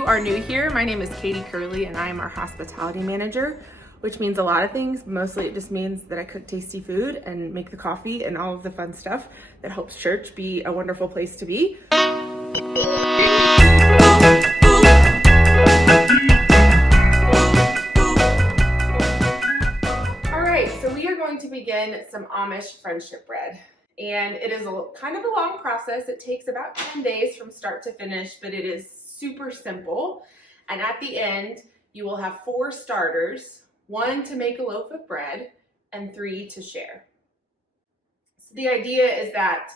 you are new here, my name is Katie Curley and I am our hospitality manager, which means a lot of things. Mostly it just means that I cook tasty food and make the coffee and all of the fun stuff that helps church be a wonderful place to be. All right, so we are going to begin some Amish friendship bread. And it is kind of a long process. It takes about 10 days from start to finish, but it is super simple. And at the end, you will have 4 starters, 1 to make a loaf of bread, and 3 to share. So the idea is that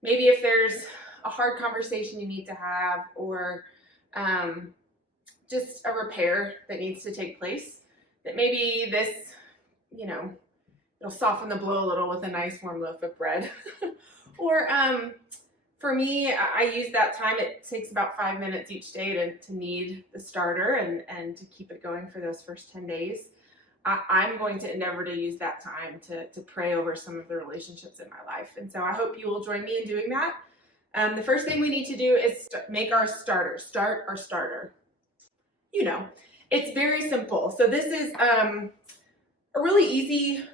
maybe if there's a hard conversation you need to have, or just a repair that needs to take place, that maybe this, it'll soften the blow a little with a nice warm loaf of bread. Or for me, I use that time. It takes about 5 minutes each day to knead the starter and to keep it going for those first 10 days. I'm going to endeavor to use that time to pray over some of the relationships in my life. And so I hope you will join me in doing that. The first thing we need to do is make our starter. Start our starter. It's very simple. So this is a really easy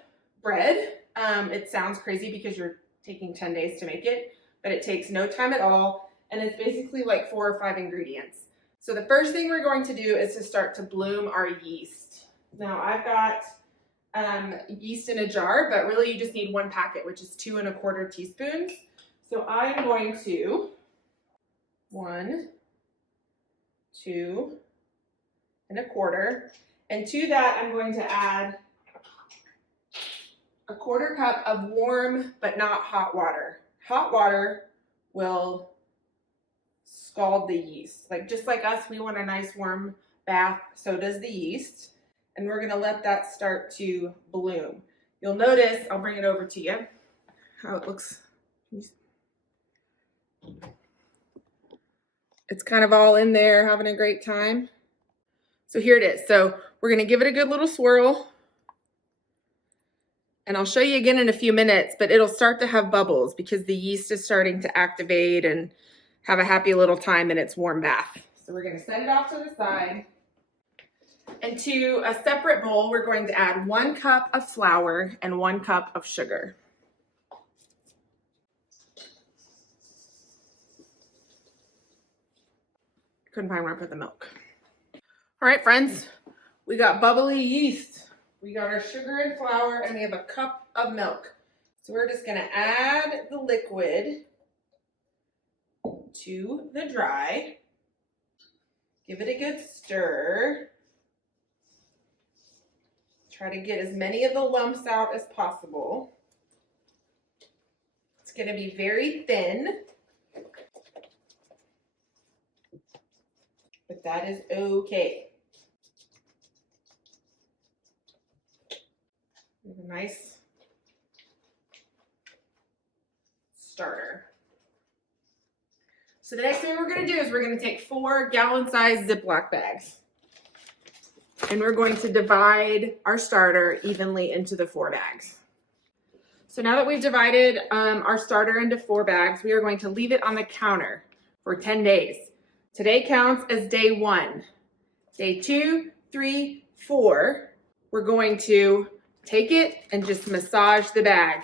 bread. It sounds crazy because you're taking 10 days to make it, but it takes no time at all. And it's basically like 4 or 5 ingredients. So the first thing we're going to do is to start to bloom our yeast. Now I've got yeast in a jar, but really you just need 1 packet, which is 2 1/4 teaspoons. So I'm going to 1, 2 1/4, and to that I'm going to add 1/4 cup of warm but not hot water. Hot water will scald the yeast. Just like us, we want a nice warm bath, so does the yeast. And we're gonna let that start to bloom. You'll notice, I'll bring it over to you, how it looks. It's kind of all in there, having a great time. So here it is. So we're gonna give it a good little swirl. And I'll show you again in a few minutes, but it'll start to have bubbles because the yeast is starting to activate and have a happy little time in its warm bath. So we're gonna set it off to the side. And to a separate bowl, we're going to add 1 cup of flour and 1 cup of sugar. Couldn't find where I put the milk. All right, friends, we got bubbly yeast. We got our sugar and flour, and we have a cup of milk. So we're just gonna add the liquid to the dry. Give it a good stir. Try to get as many of the lumps out as possible. It's gonna be very thin, but that is okay. With a nice starter. So the next thing we're going to do is we're going to take 4 gallon-sized Ziploc bags. And we're going to divide our starter evenly into the 4 bags. So now that we've divided our starter into 4 bags, we are going to leave it on the counter for 10 days. Today counts as day 1. Day 2, 3, 4, we're going to take it and just massage the bag.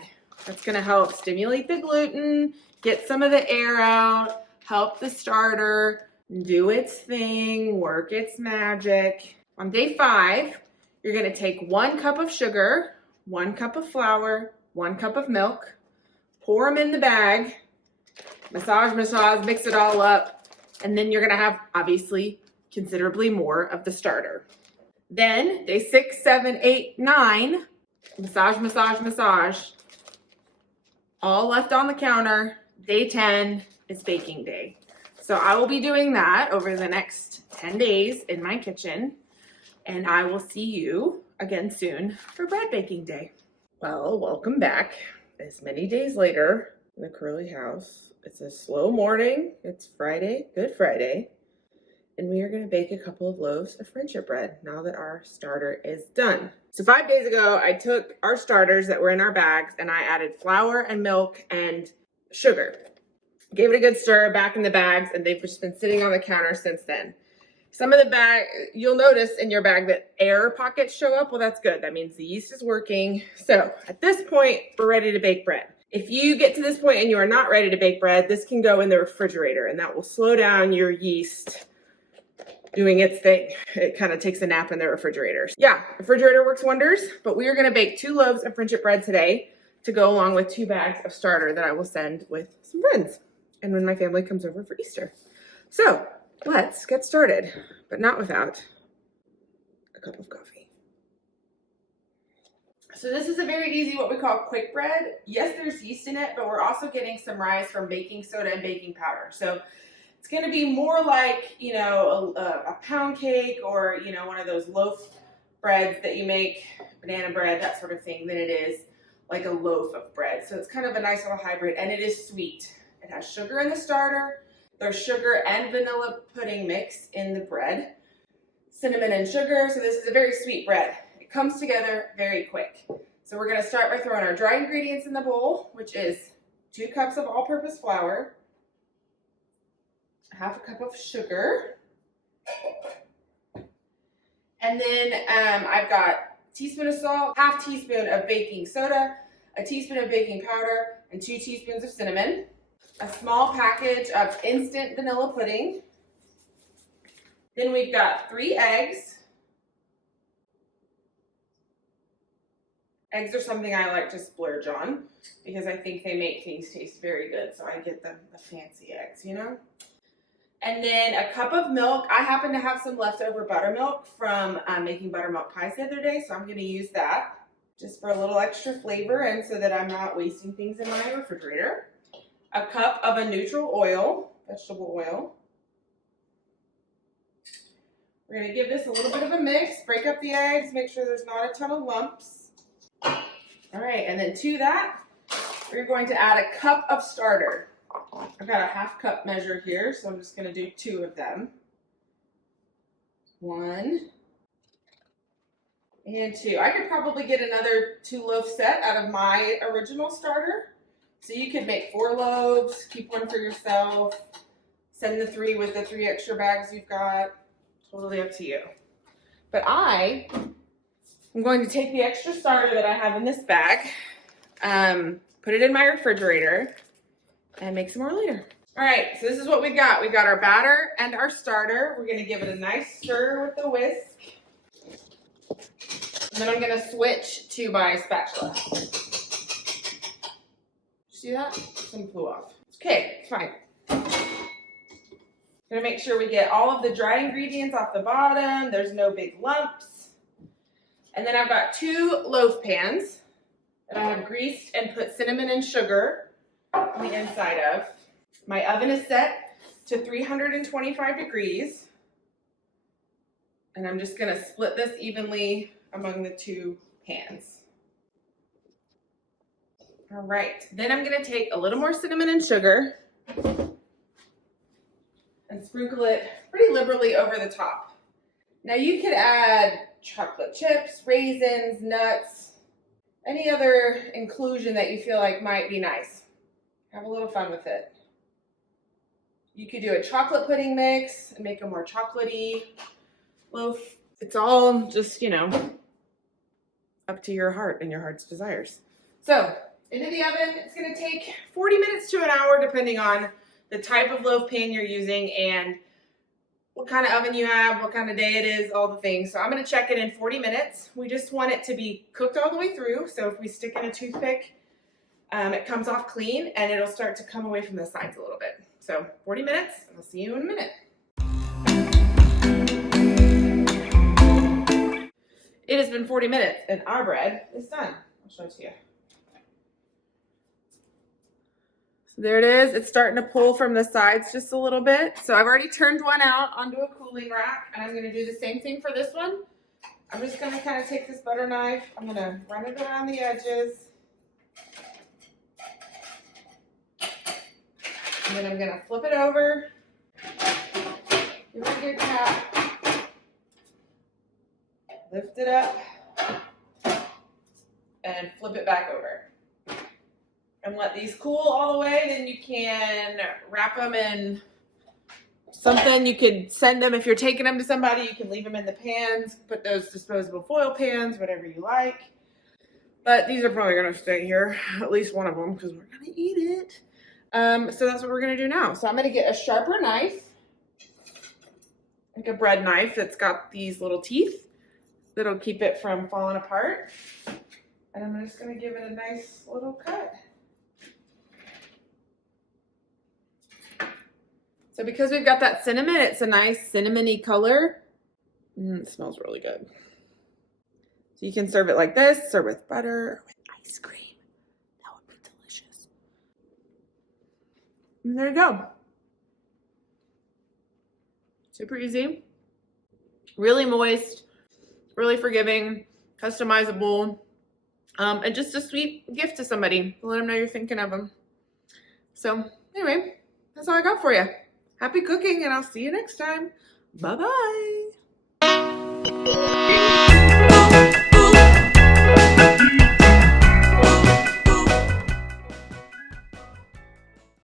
That's gonna help stimulate the gluten, get some of the air out, help the starter do its thing, work its magic. On day 5, you're gonna take 1 cup of sugar, 1 cup of flour, 1 cup of milk, pour them in the bag, massage, mix it all up, and then you're gonna have, obviously, considerably more of the starter. Then, day 6, 7, 8, 9, massage, all left on the counter. Day 10 is baking day. So I will be doing that over the next 10 days in my kitchen, and I will see you again soon for bread baking day. Well, welcome back. This many days later in the Curley house. It's a slow morning. It's Friday, Good Friday. And we are going to bake a couple of loaves of friendship bread now that our starter is done. So 5 days ago, I took our starters that were in our bags and I added flour and milk and sugar. Gave it a good stir back in the bags, and they've just been sitting on the counter since then. Some of the bag, you'll notice in your bag that air pockets show up. Well, that's good. That means the yeast is working. So at this point, we're ready to bake bread. If you get to this point and you are not ready to bake bread, this can go in the refrigerator and that will slow down your yeast doing its thing. It kind of takes a nap in the refrigerator. Yeah, refrigerator works wonders, but we are gonna bake 2 loaves of friendship bread today to go along with 2 bags of starter that I will send with some friends and when my family comes over for Easter. So let's get started, but not without a cup of coffee. So this is a very easy, what we call quick bread. Yes, there's yeast in it, but we're also getting some rise from baking soda and baking powder. So it's going to be more like, you know, a pound cake or, you know, one of those loaf breads that you make, banana bread, that sort of thing, than it is like a loaf of bread. So it's kind of a nice little hybrid, and it is sweet. It has sugar in the starter. There's sugar and vanilla pudding mix in the bread, cinnamon and sugar. So this is a very sweet bread. It comes together very quick. So we're going to start by throwing our dry ingredients in the bowl, which is 2 cups of all-purpose flour, 1/2 cup of sugar, and then I've got a teaspoon of salt, 1/2 teaspoon of baking soda, a teaspoon of baking powder, and 2 teaspoons of cinnamon, a small package of instant vanilla pudding. Then we've got 3 eggs. Eggs are something I like to splurge on because I think they make things taste very good. So I get the fancy eggs, you know? And then a cup of milk. I happen to have some leftover buttermilk from making buttermilk pies the other day, so I'm going to use that just for a little extra flavor and so that I'm not wasting things in my refrigerator. A cup of a neutral oil, vegetable oil. We're going to give this a little bit of a mix, break up the eggs, make sure there's not a ton of lumps. All right, and then to that, we're going to add a cup of starter. I've got a 1/2 cup measure here, so I'm just going to do 2 of them. 1 and 2. I could probably get another 2 loaf set out of my original starter. So you could make 4 loaves, keep 1 for yourself, send the 3 with the 3 extra bags you've got. Totally up to you. But I'm going to take the extra starter that I have in this bag, put it in my refrigerator, and make some more later. All right, so this is what we've got. We've got our batter and our starter. We're gonna give it a nice stir with the whisk. And then I'm gonna switch to my spatula. See that? Some flew off. Okay, it's fine. Gonna make sure we get all of the dry ingredients off the bottom. There's no big lumps. And then I've got 2 loaf pans that I have greased and put cinnamon and sugar on the inside of. My oven is set to 325 degrees. And I'm just gonna split this evenly among the 2 pans. All right, then I'm gonna take a little more cinnamon and sugar and sprinkle it pretty liberally over the top. Now you could add chocolate chips, raisins, nuts, any other inclusion that you feel like might be nice. Have a little fun with it. You could do a chocolate pudding mix and make a more chocolatey loaf. It's all just, you know, up to your heart and your heart's desires. So into the oven, it's gonna take 40 minutes to an hour depending on the type of loaf pan you're using and what kind of oven you have, what kind of day it is, all the things. So I'm gonna check it in 40 minutes. We just want it to be cooked all the way through. So if we stick in a toothpick, it comes off clean and it'll start to come away from the sides a little bit. So 40 minutes, and I'll see you in a minute. It has been 40 minutes and our bread is done. I'll show it to you. So there it is. It's starting to pull from the sides just a little bit. So I've already turned one out onto a cooling rack, and I'm going to do the same thing for this one. I'm just going to kind of take this butter knife. I'm going to run it around the edges. And then I'm going to flip it over. Give it a good tap. Lift it up. And flip it back over. And let these cool all the way. Then you can wrap them in something you could send them if you're taking them to somebody. You can leave them in the pans, put those disposable foil pans, whatever you like. But these are probably gonna stay here, at least one of them, because we're gonna eat it. So that's what we're gonna do now. So I'm gonna get a sharper knife, like a bread knife that's got these little teeth that'll keep it from falling apart. And I'm just gonna give it a nice little cut. So because we've got that cinnamon, it's a nice cinnamony color. It smells really good. So you can serve it like this, or with butter, or with ice cream. That would be delicious. And there you go. Super easy. Really moist, really forgiving, customizable, and just a sweet gift to somebody. Let them know you're thinking of them. So anyway, that's all I got for you. Happy cooking, and I'll see you next time. Bye-bye.